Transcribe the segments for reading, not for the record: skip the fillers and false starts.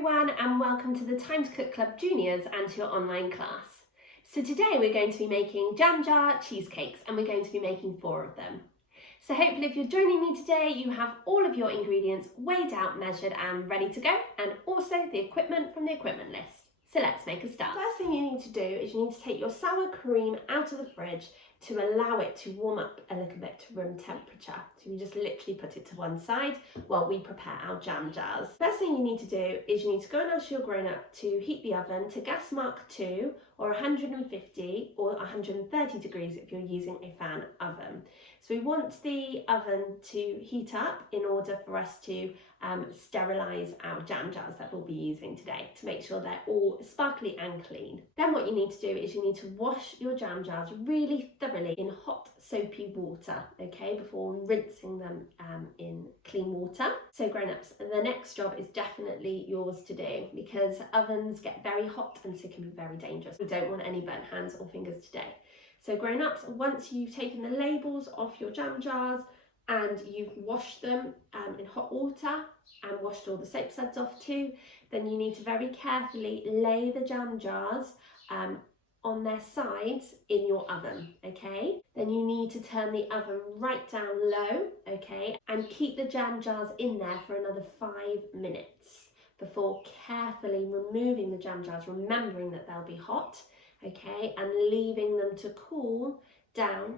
everyone and welcome to the Time to Cook Club Juniors and to your online class. So today we're going to be making jam jar cheesecakes and we're going to be making 4 of them. So hopefully if you're joining me today you have all of your ingredients weighed out, measured and ready to go, and also the equipment from the equipment list. So let's make a start. First thing you need to do is you need to take your sour cream out of the fridge to allow it to warm up a little bit to room temperature. So you just literally put it to one side while we prepare our jam jars. First thing you need to do is you need to go and ask your grown-up to heat the oven to gas mark 2 or 150 or 130 degrees if you're using a fan oven. So we want the oven to heat up in order for us to sterilise our jam jars that we'll be using today to make sure they're all sparkly and clean. Then what you need to do is you need to wash your jam jars really thoroughly in hot soapy water, okay, before rinsing them in clean water. So grown-ups, the next job is definitely yours to do because ovens get very hot and so can be very dangerous. We don't want any burnt hands or fingers today. So grown-ups, once you've taken the labels off your jam jars and you've washed them in hot water and washed all the soap suds off too, then you need to very carefully lay the jam jars on their sides in your oven, okay? Then you need to turn the oven right down low, okay? And keep the jam jars in there for another 5 minutes before carefully removing the jam jars, remembering that they'll be hot, okay? And leaving them to cool down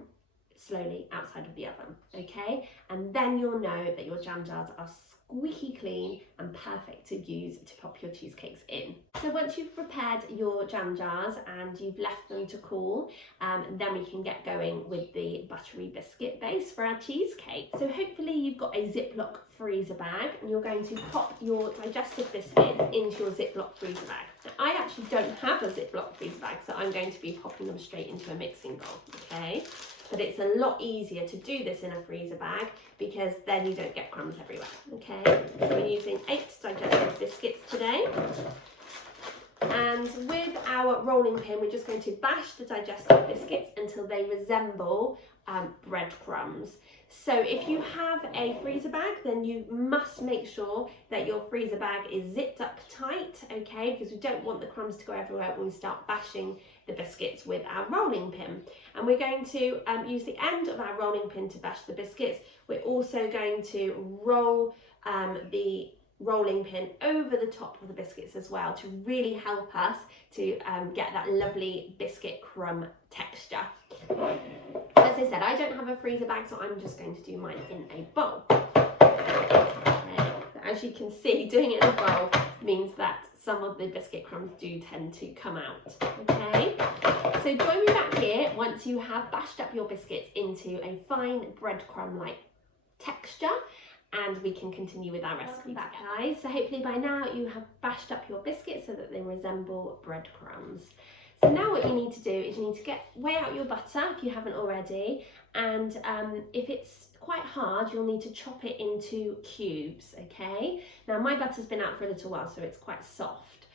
slowly outside of the oven, okay? And then you'll know that your jam jars are squeaky clean and perfect to use to pop your cheesecakes in. So once you've prepared your jam jars and you've left them to cool, then we can get going with the buttery biscuit base for our cheesecake. So hopefully you've got a Ziploc freezer bag and you're going to pop your digestive biscuits into your Ziploc freezer bag. Now, I actually don't have a Ziploc freezer bag, so I'm going to be popping them straight into a mixing bowl, okay? But it's a lot easier to do this in a freezer bag because then you don't get crumbs everywhere, okay? So we're using 8 digestive biscuits today. And with our rolling pin, we're just going to bash the digestive biscuits until they resemble breadcrumbs. So if you have a freezer bag, then you must make sure that your freezer bag is zipped up tight, okay? Because we don't want the crumbs to go everywhere when we start bashing the biscuits with our rolling pin. And we're going to use the end of our rolling pin to bash the biscuits. We're also going to roll the rolling pin over the top of the biscuits as well to really help us to get that lovely biscuit crumb texture. As I said, I don't have a freezer bag, so I'm just going to do mine in a bowl. Okay. As you can see, doing it in a bowl means that some of the biscuit crumbs do tend to come out, okay? So join me back here once you have bashed up your biscuits into a fine breadcrumb-like texture, and we can continue with our recipe back, guys. So hopefully by now you have bashed up your biscuits so that they resemble breadcrumbs. So now what you need to do is you need to weigh out your butter if you haven't already, and if it's quite hard you'll need to chop it into cubes, okay? Now my butter's been out for a little while so it's quite soft.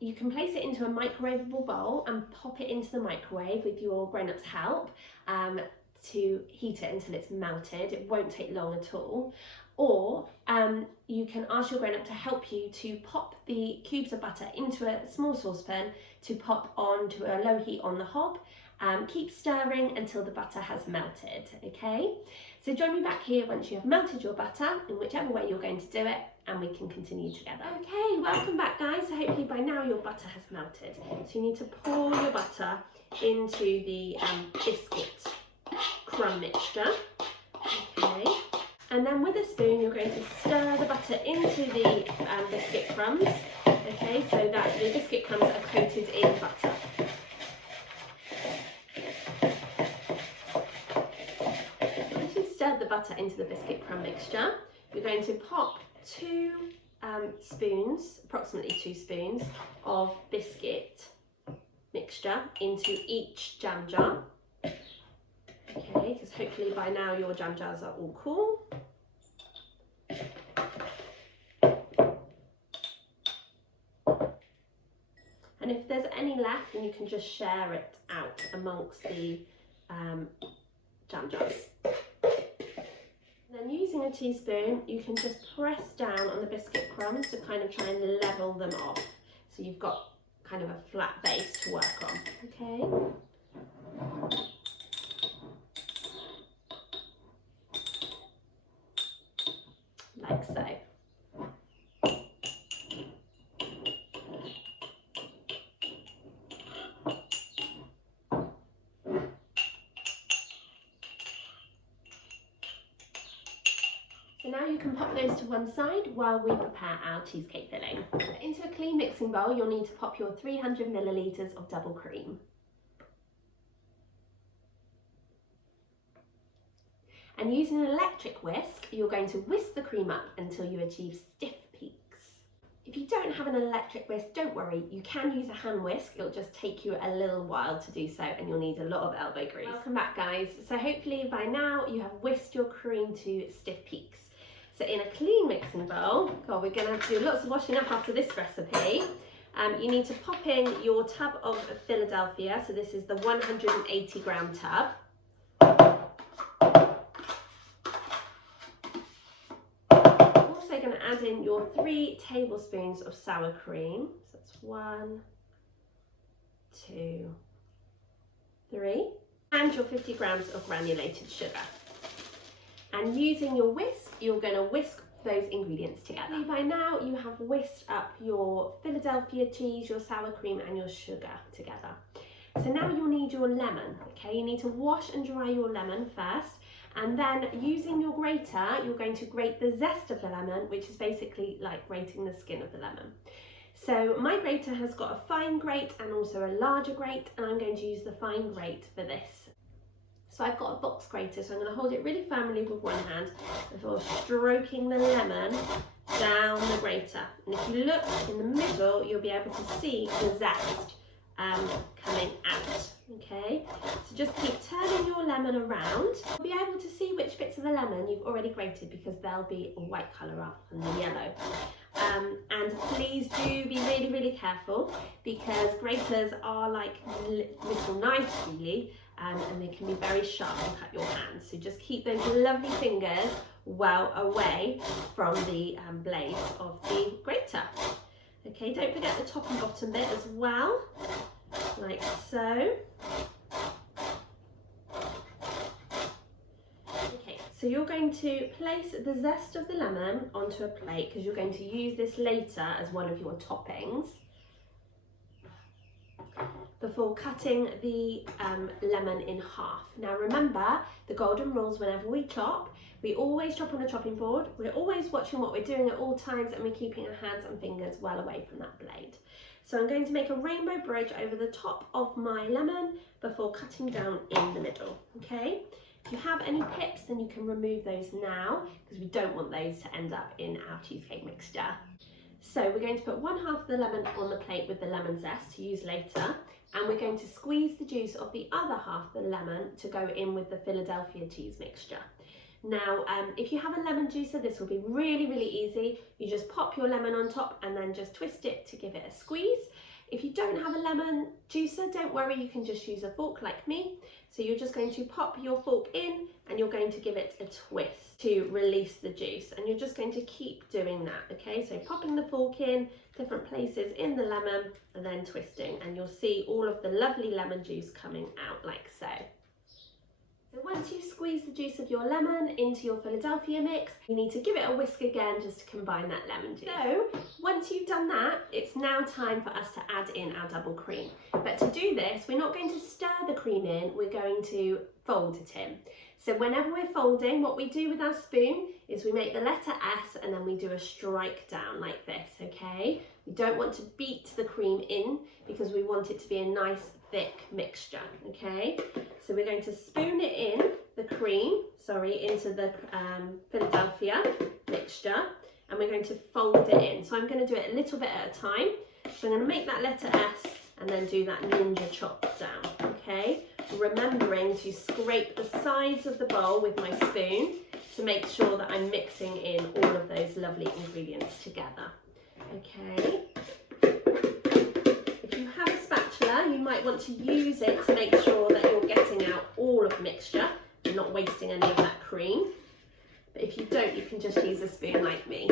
You can place it into a microwavable bowl and pop it into the microwave with your grown-up's help to heat it until it's melted. It won't take long at all. Or you can ask your grown-up to help you to pop the cubes of butter into a small saucepan to pop onto a low heat on the hob. Keep stirring until the butter has melted, okay? So join me back here once you have melted your butter in whichever way you're going to do it, and we can continue together. Okay, welcome back, guys. So hopefully by now your butter has melted. So you need to pour your butter into the biscuit crumb mixture, okay? And then with a spoon you're going to stir the butter into the biscuit crumbs, okay, so that the biscuit crumbs are coated in butter. Once you've stirred the butter into the biscuit crumb mixture, you're going to pop 2 spoons, approximately 2 spoons of biscuit mixture into each jam jar. Okay, because hopefully by now your jam jars are all cool. And if there's any left, then you can just share it out amongst the jam jars. Then using using a teaspoon, you can just press down on the biscuit crumbs to kind of try and level them off. So you've got kind of a flat base to work on, okay? Like so. So now you can pop those to one side while we prepare our cheesecake filling. Into a clean mixing bowl, you'll need to pop your 300 millilitres of double cream. And using an electric whisk, you're going to whisk the cream up until you achieve stiff peaks. If you don't have an electric whisk, don't worry, you can use a hand whisk. It'll just take you a little while to do so and you'll need a lot of elbow grease. Welcome back, guys. So hopefully by now you have whisked your cream to stiff peaks. So in a clean mixing bowl, God, we're going to have to do lots of washing up after this recipe. You need to pop in your tub of Philadelphia. So this is the 180 gram tub. Add in your 3 tablespoons of sour cream. So that's 1, 2, 3. And your 50 grams of granulated sugar. And using your whisk, you're going to whisk those ingredients together. By now you have whisked up your Philadelphia cheese, your sour cream and your sugar together. So now you'll need your lemon, okay? You need to wash and dry your lemon first. And then using your grater, you're going to grate the zest of the lemon, which is basically like grating the skin of the lemon. So my grater has got a fine grate and also a larger grate, and I'm going to use the fine grate for this. So I've got a box grater, so I'm going to hold it really firmly with one hand before stroking the lemon down the grater. And if you look in the middle, you'll be able to see the zest coming out. Okay, so just keep turning your lemon around. You'll be able to see which bits of the lemon you've already grated because they'll be a white colour rather than the yellow. And please do be really, really careful because graters are like little knives really, and they can be very sharp and cut your hands. So just keep those lovely fingers well away from the blades of the grater. Okay, don't forget the top and bottom bit as well, like so. Okay, so you're going to place the zest of the lemon onto a plate because you're going to use this later as one of your toppings before cutting the lemon in half. Now remember the golden rules: whenever we chop, we always chop on a chopping board. We're always watching what we're doing at all times and we're keeping our hands and fingers well away from that blade. So I'm going to make a rainbow bridge over the top of my lemon before cutting down in the middle, okay? If you have any pips, then you can remove those now because we don't want those to end up in our cheesecake mixture. So we're going to put one half of the lemon on the plate with the lemon zest to use later, and we're going to squeeze the juice of the other half of the lemon to go in with the Philadelphia cheese mixture. Now, if you have a lemon juicer, this will be really, really easy. You just pop your lemon on top and then just twist it to give it a squeeze. If you don't have a lemon juicer, don't worry, you can just use a fork like me. So you're just going to pop your fork in and you're going to give it a twist to release the juice. And you're just going to keep doing that, okay? So popping the fork in different places in the lemon and then twisting, and you'll see all of the lovely lemon juice coming out like so. So once you've squeezed the juice of your lemon into your Philadelphia mix, you need to give it a whisk again just to combine that lemon juice. So once you've done that, it's now time for us to add in our double cream. But to do this, we're not going to stir the cream in, we're going to fold it in. So whenever we're folding, what we do with our spoon is we make the letter S and then we do a strike down like this, okay? We don't want to beat the cream in because we want it to be a nice thick mixture, okay? So we're going to spoon it in, the cream, into the Philadelphia mixture, and we're going to fold it in. So I'm going to do it a little bit at a time. So I'm going to make that letter S and then do that ninja chop down, okay? Remembering to scrape the sides of the bowl with my spoon to make sure that I'm mixing in all of those lovely ingredients together, okay? If you have a spatula, you might want to use it to make sure that you're getting out all of the mixture and not wasting any of that cream. but if you don't, you can just use a spoon like me.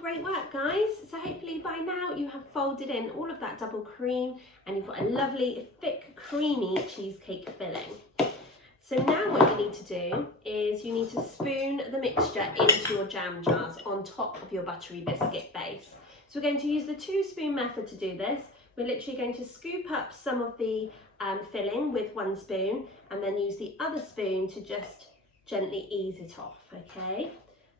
Great work, guys. So hopefully by now you have folded in all of that double cream and you've got a lovely thick creamy cheesecake filling. So now what you need to do is you need to spoon the mixture into your jam jars on top of your buttery biscuit base. So we're going to use the 2-spoon method to do this. We're literally going to scoop up some of the filling with 1 spoon and then use the other spoon to just gently ease it off, okay?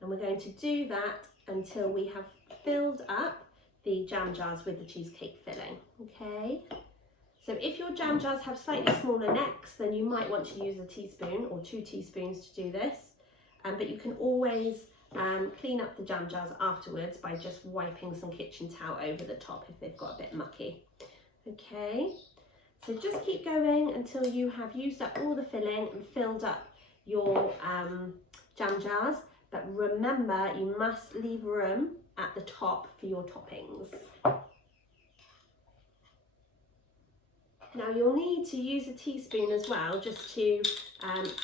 And we're going to do that until we have filled up the jam jars with the cheesecake filling, okay? So if your jam jars have slightly smaller necks, then you might want to use a teaspoon or 2 teaspoons to do this, but you can always clean up the jam jars afterwards by just wiping some kitchen towel over the top if they've got a bit mucky, okay? So just keep going until you have used up all the filling and filled up your jam jars. But remember, you must leave room at the top for your toppings. Now you'll need to use a teaspoon as well, just to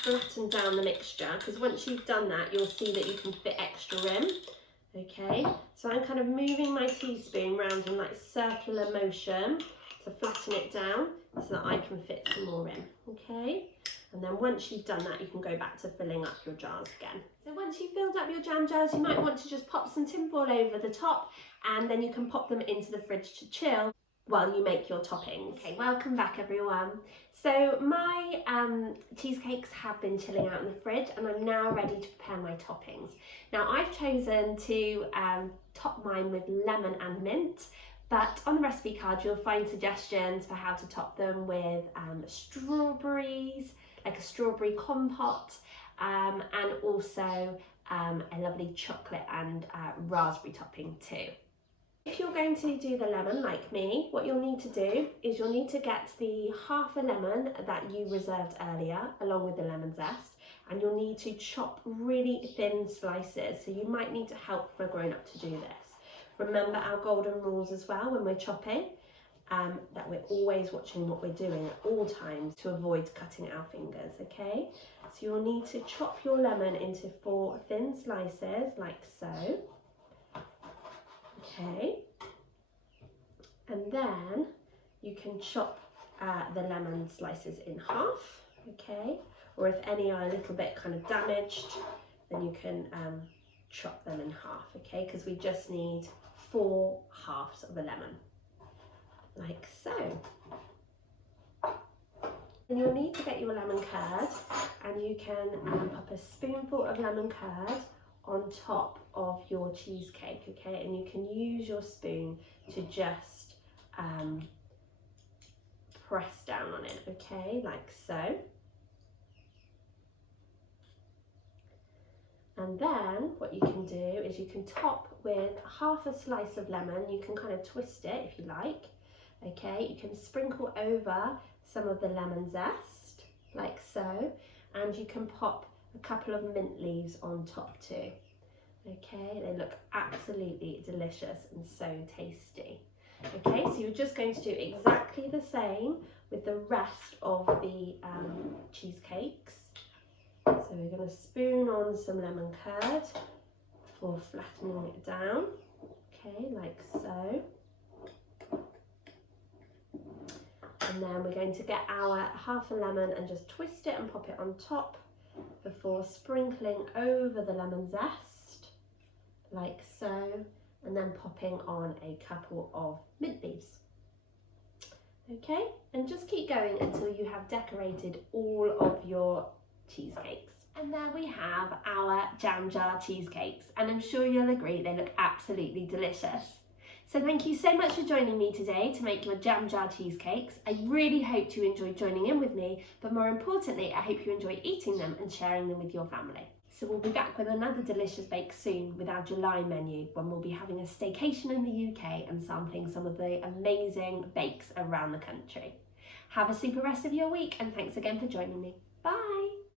flatten down the mixture, because once you've done that, you'll see that you can fit extra in. Okay, so I'm kind of moving my teaspoon round in like circular motion to flatten it down so that I can fit some more in, okay? And then once you've done that, you can go back to filling up your jars again. So once you've filled up your jam jars, you might want to just pop some tinfoil over the top, and then you can pop them into the fridge to chill while you make your toppings. Okay, welcome back everyone. So my cheesecakes have been chilling out in the fridge and I'm now ready to prepare my toppings. Now I've chosen to top mine with lemon and mint, but on the recipe card you'll find suggestions for how to top them with strawberries, like a strawberry compote, and also a lovely chocolate and raspberry topping too. If you're going to do the lemon like me, what you'll need to do is you'll need to get the half a lemon that you reserved earlier along with the lemon zest, and you'll need to chop really thin slices, so you might need to help for a grown-up to do this. Remember our golden rules as well when we're chopping, that we're always watching what we're doing at all times to avoid cutting our fingers, okay? So you'll need to chop your lemon into 4 thin slices like so. Okay, and then you can chop the lemon slices in half, okay, or if any are a little bit kind of damaged, then you can chop them in half, okay, because we just need 4 halves of a lemon, like so. And you'll need to get your lemon curd, and you can pop a spoonful of lemon curd on top of your cheesecake, okay, and you can use your spoon to just press down on it, okay, like so. And then what you can do is you can top with half a slice of lemon. You can kind of twist it if you like, okay. You can sprinkle over some of the lemon zest like so, and you can pop a couple of mint leaves on top too. Okay, they look absolutely delicious and so tasty. Okay, so you're just going to do exactly the same with the rest of the cheesecakes. So we're going to spoon on some lemon curd for flattening it down, okay, like so. And then we're going to get our half a lemon and just twist it and pop it on top before sprinkling over the lemon zest, like so, and then popping on a couple of mint leaves. Okay, and just keep going until you have decorated all of your cheesecakes. And there we have our jam jar cheesecakes, and I'm sure you'll agree they look absolutely delicious. So thank you so much for joining me today to make your jam jar cheesecakes. I really hope you enjoyed joining in with me, but more importantly, I hope you enjoy eating them and sharing them with your family. So we'll be back with another delicious bake soon with our July menu, when we'll be having a staycation in the UK and sampling some of the amazing bakes around the country. Have a super rest of your week, and thanks again for joining me. Bye!